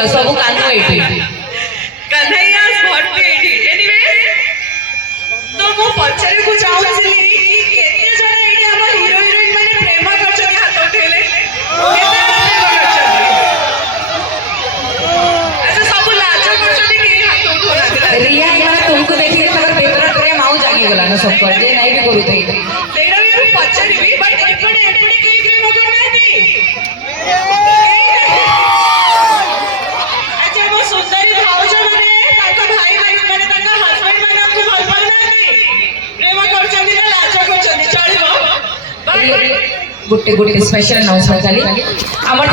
बोलो सब कानू एटी कन्हैया भट्टी eighty anyway तो मु पछरे को चाहूली कि केते जण एटी हम हीरो हीरोइन माने प्रेम करछनी हाथ उठेले केते प्रेम करछनी अच्छा सब लाज करछनी के हाथ उठोना रिया इमाने तुमको देखि के तकर पेपर करे माऊ जागी गला न सब कर जे नहीं भी करू थई सेडा भी पछरे भी बट एपडे एपडे के प्रेम करनाती अच्छा वो सुंदरी भावज माने ताका भाई माने ताका हस्बैंड माने हमको भल पाउनाती प्रेम करछनी ना लाज करछनी चलिबो गुट्टे गुट्टे स्पेशल अनाउंसमेंट खाली